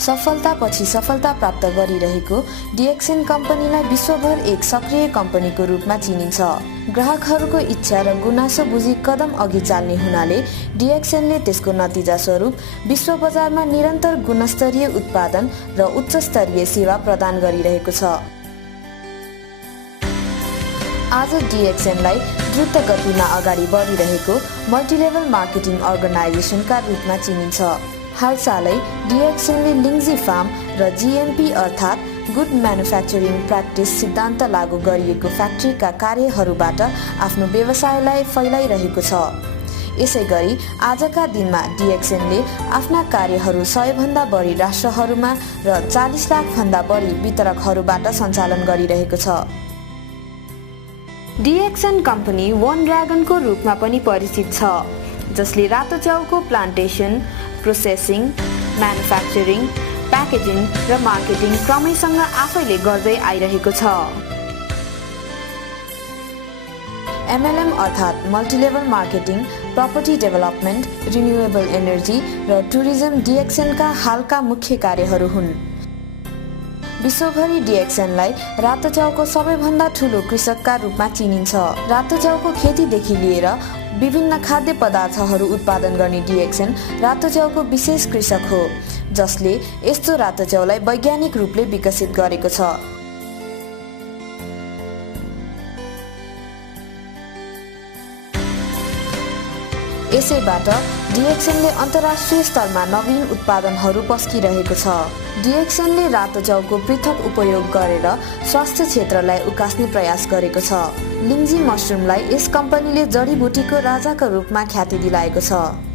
सफलतापछि सफलता प्राप्त गरिरहेको डिएक्सएन कम्पनीलाई विश्वभर एक सक्रिय कम्पनीको रूपमा चिनिन्छ। ग्राहकहरूको इच्छा र गुनासो बुझी कदम अघि चाल्ने हुनाले डिएक्सएनले त्यसको नतिजा स्वरूप विश्व बजारमा निरन्तर गुणस्तरीय उत्पादन र उच्च स्तरीय सेवा प्रदान गरिरहेको छ। आज डिएक्सएनलाई द्रुत गतिमा अगाडि बढिरहेको मल्टिलेभल मार्केटिङ अर्गनाइजेसनका रूपमा चिनिन्छ। हालसालै डिएक्सएनले लिङ्जी फार्म र जीएमपी अर्थात् गुड म्यानुफ्याक्चरिङ प्र्याक्टिस सिद्धान्त लागू गरिएको फ्याक्ट्रीका कार्यहरूबाट आफ्नो व्यवसायलाई फैलाइरहेको छ। यसैगरी आजका दिनमा डिएक्सएनले आफ्ना कार्यहरू 100 भन्दा बढी राष्ट्रहरूमा र 40 लाख भन्दा बढी वितरकहरूबाट सञ्चालन गरिरहेको छ। डिएक्सएन कम्पनी वन ड्रागनको रूपमा पनि परिचित छ, जसले रातो च्याउको प्लान्टेसन, प्रोसेसिङ, म्यानुफ्याक्चरिङ, प्याकेजिङ र मार्केटिङ क्रमैसँग आफैले गर्दै आइरहेको छ। एमएलएम अर्थात् multilevel marketing, property development, renewable energy र टुरिज्म डिएक्सएनका हालका मुख्य कार्यहरू हुन्। विश्वभरि डिएक्सएनलाई रातो च्याउको सबैभन्दा ठूलो कृषकका रूपमा चिनिन्छ। रातो च्याउको खेतीदेखि लिएर विभिन्न खाद्य पदार्थहरू उत्पादन गर्ने डिएक्सएन रातो च्याउको विशेष कृषक हो, जसले यस्तो रातो च्याउलाई वैज्ञानिक रूपले विकसित गरेको छ। यसैबाट डिएक्सएनले अन्तर्राष्ट्रिय स्तरमा नवीन उत्पादनहरू पस्किरहेको छ। डिएक्सएनले रातो च्याउको पृथक उपयोग गरेर स्वास्थ्य क्षेत्रलाई उकास्ने प्रयास गरेको छ। लिङ्जी मसरुमलाई यस कम्पनीले जडीबुटीको राजाको रूपमा ख्याति दिलाएको छ।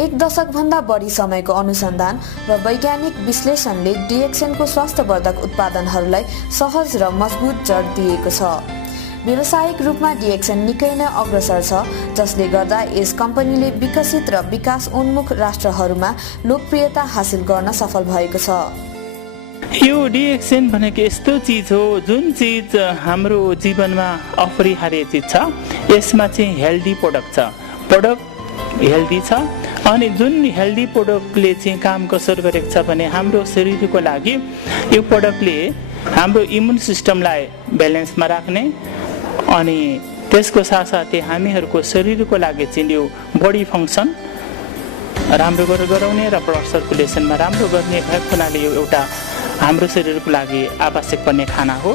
1 दशक भन्दा बढी समयको अनुसन्धान र वैज्ञानिक विश्लेषणले डिएक्सएनको स्वास्थ्यवर्धक उत्पादनहरूलाई सहज र मजबुत जड दिएको छ। व्यावसायिक रूपमा डिएक्सएन निकै नै अग्रसर छ, जसले गर्दा यस कम्पनीले विकसित र विकास उन्मुख राष्ट्रहरूमा लोकप्रियता हासिल गर्न सफल भएको छ। यो डिएक्सएन भनेको यस्तो चिज हो जुन चिज हाम्रो जीवनमा अपरिहार्य चिज छ। यसमा चाहिँ हेल्दी प्रोडक्ट छ, प्रोडक्ट हेल्दी छ। अनि जुन हेल्दी प्रोडक्टले चाहिँ काम कसरी गरेको छ भने हाम्रो शरीरको लागि यो प्रोडक्टले हाम्रो इम्युन सिस्टमलाई ब्यालेन्समा राख्ने अनि त्यसको साथसाथै हामीहरूको शरीरको लागि चाहिँ यो बडी फङ्सन राम्रो गराउने र ब्लड सर्कुलेसनमा राम्रो गर्ने भएको हुनाले यो एउटा हाम्रो शरीरको लागि आवश्यक पर्ने खाना हो।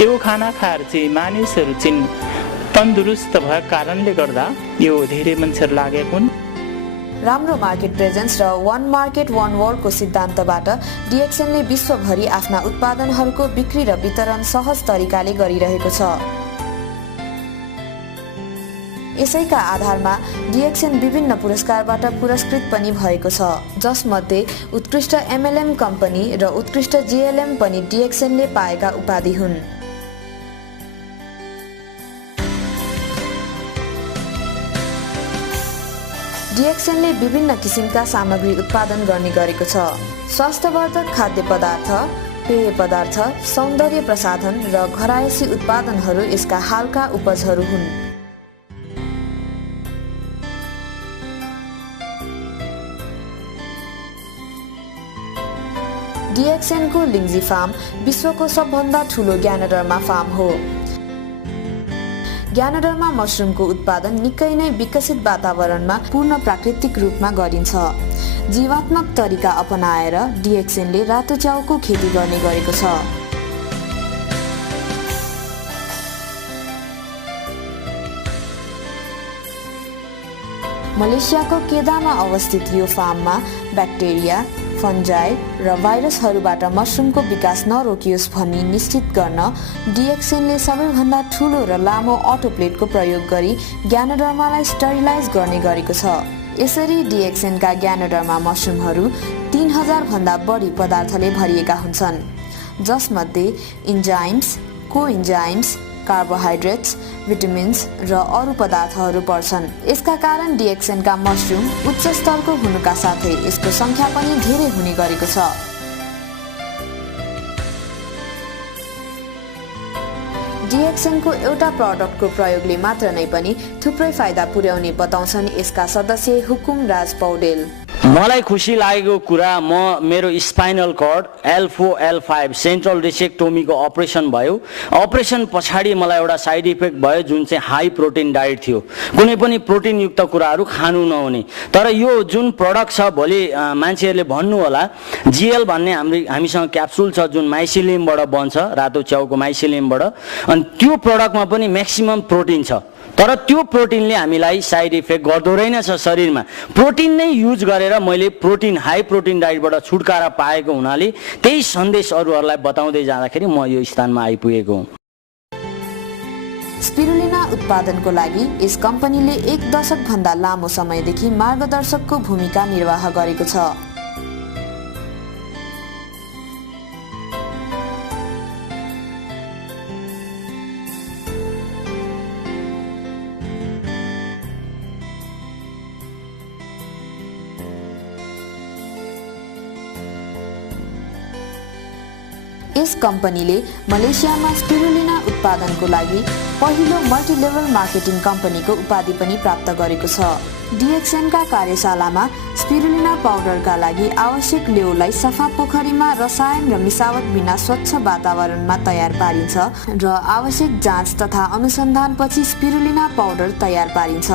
यो खाना खाएर चाहिँ मानिसहरू चाहिँ तन्दुरुस्त भएको कारणले गर्दा यो धेरै मान्छेहरू लागेको हुन्। राम्रो मार्केट प्रेजेन्स र वन मार्केट वन वर्ल्डको सिद्धान्तबाट डिएक्सएनले विश्वभरि आफ्ना उत्पादनहरूको बिक्री र वितरण सहज तरिकाले गरिरहेको छ। यसैका आधारमा डिएक्सएन विभिन्न पुरस्कारबाट पुरस्कृत पनि भएको छ, जसमध्ये उत्कृष्ट एमएलएम कम्पनी र उत्कृष्ट जीएलएम पनि डिएक्सएनले पाएका उपाधि हुन्। डिएक्सएनले विभिन्न किसिमका सामग्री उत्पादन गर्ने गरेको छ। स्वास्थ्यवर्धक खाद्य पदार्थ, पेय पदार्थ, सौन्दर्य प्रसाधन र घरायसी उत्पादनहरू यसका हालका उपजहरू हुन्। डिएक्सएनको लिङ्जी फार्म विश्वको सबभन्दा ठूलो ज्ञानडरमा फार्म हो। ज्ञानडरमा मसरुमको उत्पादन निकै नै विकसित वातावरणमा पूर्ण प्राकृतिक रूपमा गरिन्छ। जीवात्मक तरिका अपनाएर डिएक्सएनले रातो च्याउको खेती गर्ने गरेको छ। मलेसियाको केदामा अवस्थित यो फार्ममा ब्याक्टेरिया, फन्जाई र भाइरसहरूबाट मसरुमको विकास नरोकियोस् भनी निश्चित गर्न डिएक्सएनले सबैभन्दा ठूलो र लामो अटोप्लेटको प्रयोग गरी ज्ञानडर्मालाई स्टरिलाइज गर्ने गरेको छ। यसरी डिएक्सएनका ज्ञानडर्मा मसरुमहरू 3000 भन्दा बढी पदार्थले भरिएका हुन्छन्, जसमध्ये इन्जाइम्स, कोइन्जाइम्स, कार्बोहाइड्रेट्स, भिटामिन्स र अरू पदार्थहरू पर्छन्। यसका कारण डिएक्सएनका मसरुम उच्च स्तरको हुनुका साथै यसको संख्या पनि धेरै हुने गरेको छ। डिएक्सएनको एउटा प्रडक्टको प्रयोगले मात्र नै पनि थुप्रै फाइदा पुर्याउने बताउँछन् यसका सदस्य हुकुम राज पौडेल। मलाई खुसी लागेको कुरा मेरो spinal cord L4 L5 central रेसेक्टोमीको अपरेसन भयो। अपरेसन पछाडि मलाई एउटा साइड इफेक्ट भयो जुन चाहिँ हाई प्रोटिन डाइट थियो, कुनै पनि प्रोटिन युक्त कुराहरू खानु नहुने। तर यो जुन प्रडक्ट छ भोलि मान्छेहरूले भन्नु होला GL भन्ने हामीसँग क्याप्सुल छ जुन माइसिलियमबाट बन्छ, रातो च्याउको माइसिलियमबाट, अनि त्यो प्रडक्टमा पनि म्याक्सिमम प्रोटिन छ। तर त्यो प्रोटिनले हामीलाई साइड इफेक्ट गर्दो रहेनछ शरीरमा। प्रोटिन नै युज गरेर मैले हाई प्रोटिन डाइटबाट छुटकारा पाएको हुनाले त्यही सन्देश अरूहरूलाई बताउँदै जाँदाखेरि म यो स्थानमा आइपुगेको हुँ। स्पिरुलिना उत्पादनको लागि यस कम्पनीले 1 दशक भन्दा लामो समयदेखि मार्गदर्शकको भूमिका निर्वाह गरेको छ। यस कम्पनीले मलेसियामा स्पिरुलिना उत्पादनको लागि पहिलो मल्टिलेभल मार्केटिङ कम्पनीको उपाधि पनि प्राप्त गरेको छ। DXNका कार्यशालामा स्पिरुलिना पाउडरका लागि आवश्यक लेउलाई सफा पोखरीमा रसायन र मिसावट बिना स्वच्छ वातावरणमा तयार पारिन्छ र आवश्यक जाँच तथा अनुसन्धानपछि स्पिरुलिना पाउडर तयार पारिन्छ।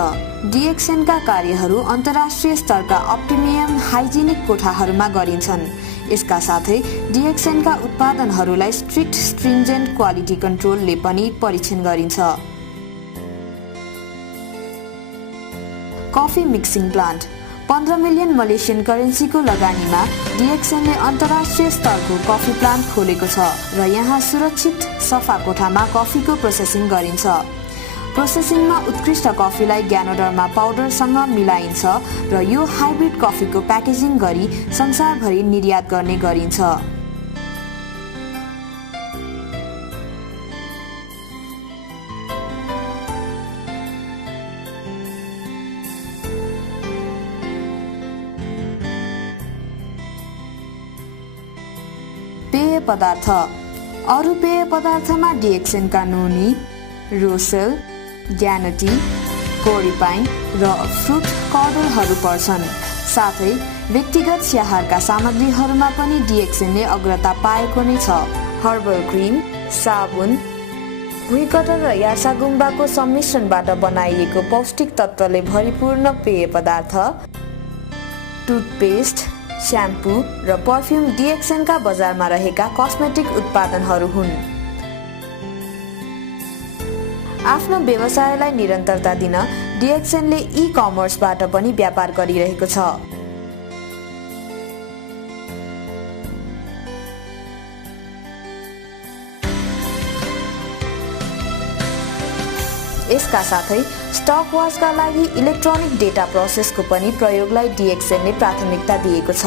DXNका कार्यहरू अन्तर्राष्ट्रिय स्तरका अप्टिमियम हाइजिनिक कोठाहरूमा गरिन्छन्। यसका साथै DXNका उत्पादनहरूलाई स्ट्रिक्ट स्ट्रिन्जेन्ट क्वालिटी कन्ट्रोलले पनि परीक्षण गरिन्छ। Coffee mixing plant 15 million Malaysian करेन्सीको लगानीमा DXNले अन्तर्राष्ट्रिय स्तरको कफी प्लान्ट खोलेको छ र यहाँ सुरक्षित सफा कोठामा कफीको प्रोसेसिङ गरिन्छ। प्रोसेसिङमा उत्कृष्ट कफीलाई ग्यानोडरमा पाउडरसँग मिलाइन्छ र यो हाइब्रिड कफीको प्याकेजिङ गरी संसारभरि निर्यात गर्ने गरिन्छ। पेय पदार्थ। अरू पेय पदार्थमा DXNका नुनी, रोसेल, ग्यानटी, कोरिपाइन र फ्रुट कर्डलहरू पर्छन्। साथै व्यक्तिगत स्याहारका सामग्रीहरूमा पनि DXNले अग्रता पाएको नै छ। हर्बल क्रिम, साबुन, भुइँकटर र यार्सागुम्बाको सम्मिश्रणबाट बनाइएको पौष्टिक तत्त्वले भरिपूर्ण पेय पदार्थ, टुथपेस्ट, स्याम्पू र पर्फ्युम DXNका बजारमा रहेका कस्मेटिक उत्पादनहरू हुन्। आफ्नो व्यवसायलाई निरन्तरता दिन DXNले ई-कमर्सबाट पनि व्यापार गरिरहेको छ। यसका साथै स्टक वाचका लागि इलेक्ट्रोनिक डेटा प्रोसेसको पनि प्रयोगलाई DXNले प्राथमिकता दिएको छ।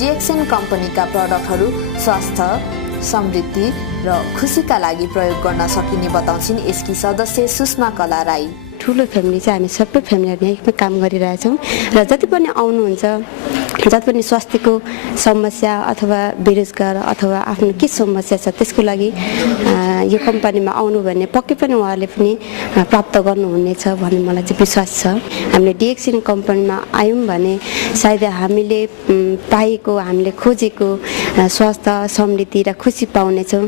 DXN कम्पनीका प्रडक्टहरू स्वास्थ्य, समृद्धि र खुसीका लागि प्रयोग गर्न सकिने बताउँछिन् यसकी सदस्य सुषमा कला राई। ठुलो फ्यामिली चाहिँ हामी सबै फ्यामिलीहरू यहीँ काम गरिरहेछौँ र जति पनि आउनुहुन्छ, जति पनि स्वास्थ्यको समस्या अथवा बेरोजगार अथवा आफ्नो के समस्या छ त्यसको लागि यो कम्पनीमा आउनु भने पक्कै पनि उहाँहरूले पनि प्राप्त गर्नुहुनेछ भन्ने मलाई चाहिँ विश्वास छ। हामीले DXN कम्पनीमा आयौँ भने सायद हामीले पाएको, हामीले खोजेको स्वास्थ्य, समृद्धि र खुसी पाउनेछौँ।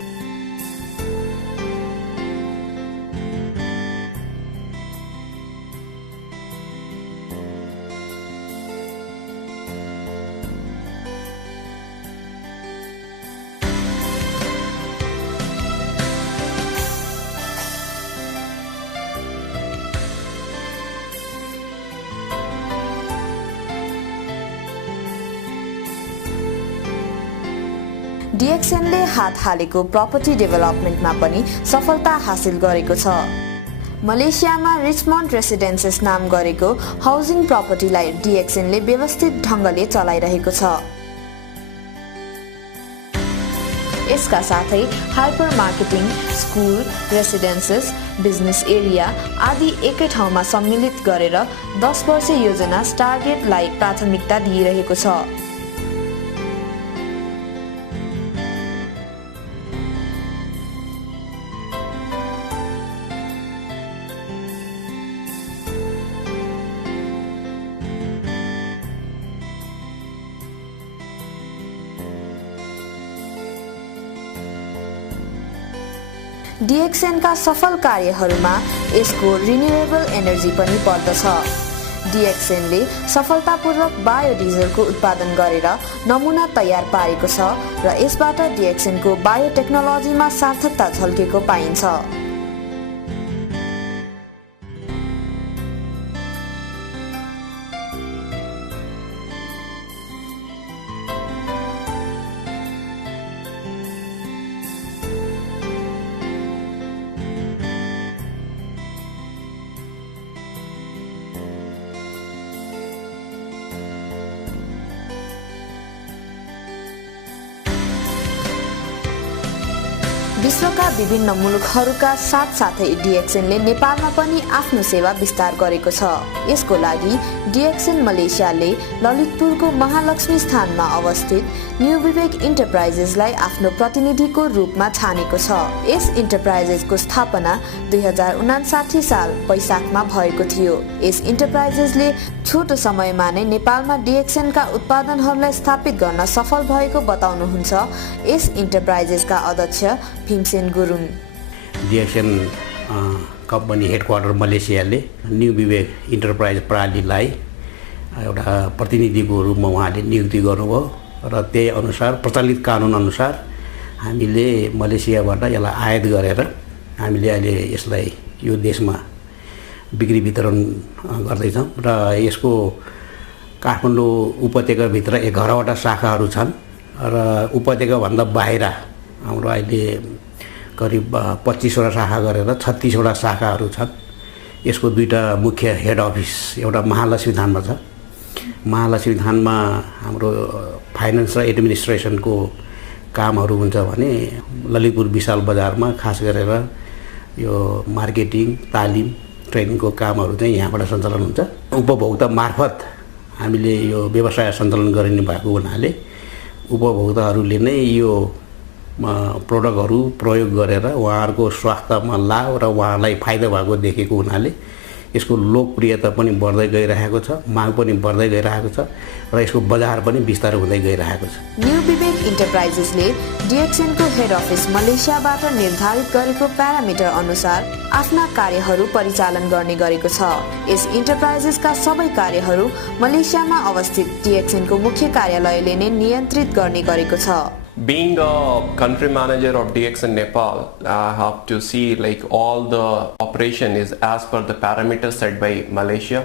DXNले हात हालेको प्रपर्टी डेभलपमेन्टमा पनि सफलता हासिल गरेको छ। मलेसियामा रिचमन्ड रेसिडेन्सेस नाम गरेको हाउसिङ प्रपर्टीलाई DXNले व्यवस्थित ढङ्गले चलाइरहेको छ। यसका साथै hyper marketing, school, residences, business area आदि एकै ठाउँमा सम्मिलित गरेर 10 वर्ष योजना टार्गेटलाई प्राथमिकता दिइरहेको छ। DXNका सफल कार्यहरूमा यसको रिन्युएबल एनर्जी पनि पर्दछ। DXNले सफलतापूर्वक बायोडिजलको उत्पादन गरेर नमुना तयार पारेको छ र यसबाट DXNको बायोटेक्नोलोजीमा सार्थकता झल्केको पाइन्छ। विश्वका विभिन्न मुलुकहरूका साथसाथै DXNले नेपालमा पनि आफ्नो सेवा विस्तार गरेको छ। यसको लागि DXN मलेसियाले ललितपुरको महालक्ष्मी स्थानमा अवस्थित न्यू विवेक इन्टरप्राइजेसलाई आफ्नो प्रतिनिधिको रूपमा छानेको छ। यस इन्टरप्राइजेसको स्थापना 2059 साल वैशाखमा भएको थियो। यस इन्टरप्राइजेसले छोटो समयमा नै नेपालमा DXNका उत्पादनहरूलाई स्थापित गर्न सफल भएको बताउनुहुन्छ यस इन्टरप्राइजेसका अध्यक्ष Bhimsen Gurung. DXN company headquarter मलेसियाले न्यू विवेक इन्टरप्राइज प्रणालीलाई एउटा प्रतिनिधिको रूपमा उहाँले नियुक्ति गर्नुभयो र त्यही अनुसार प्रचलित कानुन अनुसार हामीले मलेसियाबाट यसलाई आयात गरेर हामीले अहिले यसलाई यो देशमा बिक्री वितरण गर्दैछौँ र यसको काठमाडौँ उपत्यकाभित्र 11वटा शाखाहरू छन् र उपत्यकाभन्दा बाहिर हाम्रो अहिले करिब 25वटा शाखा गरेर 36वटा शाखाहरू छन्। यसको 2टा मुख्य हेड अफिस एउटा महालक्ष्मी थानमा छ। महालक्ष्मी थानमा हाम्रो फाइनेन्स र एडमिनिस्ट्रेसनको कामहरू हुन्छ भने ललितपुर विशाल बजारमा खास गरेर यो मार्केटिङ तालिम ट्रेनिङको कामहरू चाहिँ यहाँबाट सञ्चालन हुन्छ। उपभोक्ता मार्फत हामीले यो व्यवसाय सञ्चालन गरिने भएको हुनाले उपभोक्ताहरूले नै यो प्रोडक्टहरू प्रयोग गरेर उहाँहरूको स्वास्थ्यमा लाभ र उहाँलाई फाइदा भएको देखेको हुनाले यसको लोकप्रियता पनि बढ्दै गइरहेको छ, माग पनि बढ्दै गइरहेको छ र यसको बजार पनि विस्तार हुँदै गइरहेको छ। न्यू विवेक इन्टरप्राइजेसले DXNको हेड अफिस मलेसियाबाट निर्धारित गरेको प्यारामिटर अनुसार आफ्ना कार्यहरू परिचालन गर्ने गरेको छ। यस इन्टरप्राइजेसका सबै कार्यहरू मलेसियामा अवस्थित DXNको मुख्य कार्यालयले नै नियन्त्रित गर्ने गरेको छ। Being a country manager of DXN Nepal, I have to see like all the operation is as per the parameters set by Malaysia.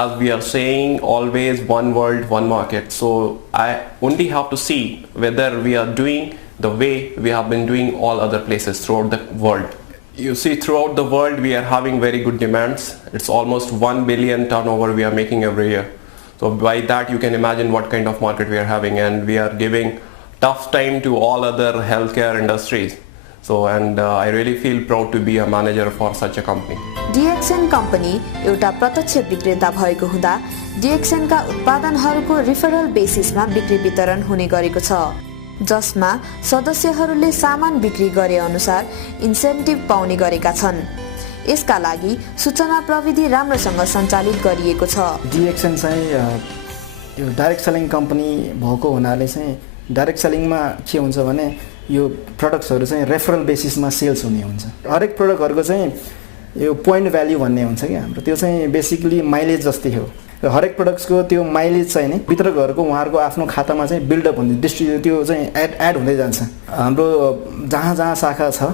As we are saying, always one world, one market. So I only have to see whether we are doing the way we have been doing all other places throughout the world. You see, throughout the world, we are having very good demands. It's almost 1 billion turnover we are making every year. So by that, you can imagine what kind of market we are having, and we are giving tough time to all other healthcare industries. So and I really feel proud to be a manager for such a company. DXN company एउटा प्रत्यक्ष विक्रेता भएको हुँदा DXNका उत्पादनहरूको referral बेसिसमा बिक्री वितरण हुने गरेको छ, जसमा सदस्यहरूले सामान बिक्री गरे अनुसार इन्सेन्टिभ पाउने गरेका छन्। यसका लागि सूचना प्रविधि राम्रोसँग सञ्चालित गरिएको छ। DXN चाहिँ यो डाइरेक्ट सेलिङ कम्पनी भएको हुनाले चाहिँ डाइरेक्ट सेलिङमा के हुन्छ भने यो प्रडक्ट्सहरू चाहिँ रेफरल बेसिसमा सेल्स हुने हुन्छ। हरेक प्रडक्टहरूको चाहिँ यो पोइन्ट भ्याल्यू भन्ने हुन्छ कि हाम्रो, त्यो चाहिँ बेसिकली माइलेज जस्तै हो र हरेक प्रडक्ट्सको त्यो माइलेज चाहिँ नि वितरकहरूको उहाँहरूको आफ्नो खातामा चाहिँ बिल्डअप हुँदै त्यो चाहिँ एड हुँदै जान्छ। हाम्रो जहाँ जहाँ शाखा छ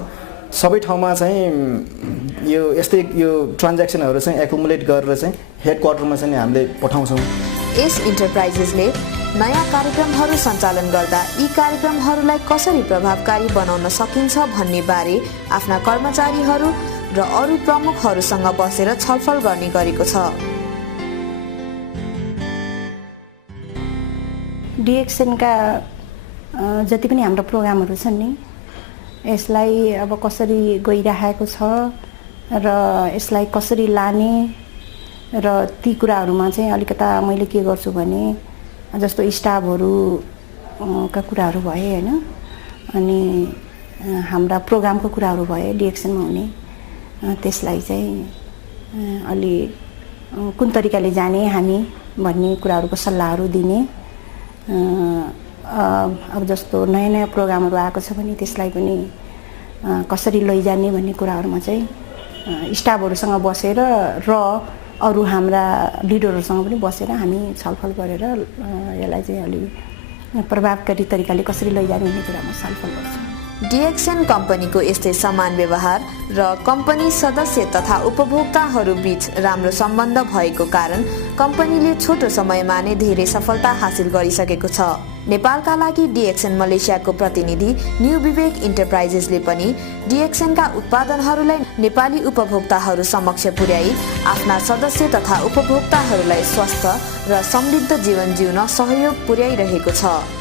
सबै ठाउँमा चाहिँ यो यस्तै यो ट्रान्ज्याक्सनहरू चाहिँ एकुमुलेट गरेर चाहिँ हेड क्वार्टरमा चाहिँ हामीले पठाउँछौँ। यस इन्टरप्राइजेसले नयाँ कार्यक्रमहरू सञ्चालन गर्दा यी कार्यक्रमहरूलाई कसरी प्रभावकारी बनाउन सकिन्छ भन्ने बारे आफ्ना कर्मचारीहरू र अरू प्रमुखहरूसँग बसेर छलफल गर्ने गरेको छ। DXNका जति पनि हाम्रो प्रोग्रामहरू छन् नि, यसलाई अब कसरी गइरहेको छ र यसलाई कसरी लाने र ती कुराहरूमा चाहिँ अलिकता मैले के गर्छु भने जस्तो स्टाफहरू का कुराहरू भए हैन, अनि हाम्रा प्रोग्रामको कुराहरू भए DXNमा हुने, त्यसलाई चाहिँ अलि कुन तरिकाले जाने हामी भन्ने कुराहरूको सल्लाहहरू दिने। अब जस्तो नयाँ नयाँ प्रोग्रामहरू आएको छ भने त्यसलाई पनि कसरी लैजाने भन्ने कुराहरूमा चाहिँ स्टाफहरूसँग बसेर र अरू हाम्रा लिडरहरूसँग पनि बसेर हामी छलफल गरेर यसलाई चाहिँ अलि प्रभावकारी तरिकाले कसरी लैजाने भन्ने कुरामा छलफल गर्छौँ। डिएक्सन कम्पनीको यस्तै समान व्यवहार र कम्पनी सदस्य तथा उपभोक्ताहरू बीच राम्रो सम्बन्ध भएको कारण कम्पनीले छोटो समयमा नै धेरै सफलता हासिल गरिसकेको छ। नेपालका लागि डिएक्सन मलेसियाको प्रतिनिधि न्यू विवेक इन्टरप्राइजेसले पनि डिएक्सनका उत्पादनहरूलाई नेपाली उपभोक्ताहरू समक्ष पुर्याई आफ्ना सदस्य तथा उपभोक्ताहरूलाई स्वस्थ र समृद्ध जीवन जिउन सहयोग पुर्याइरहेको छ।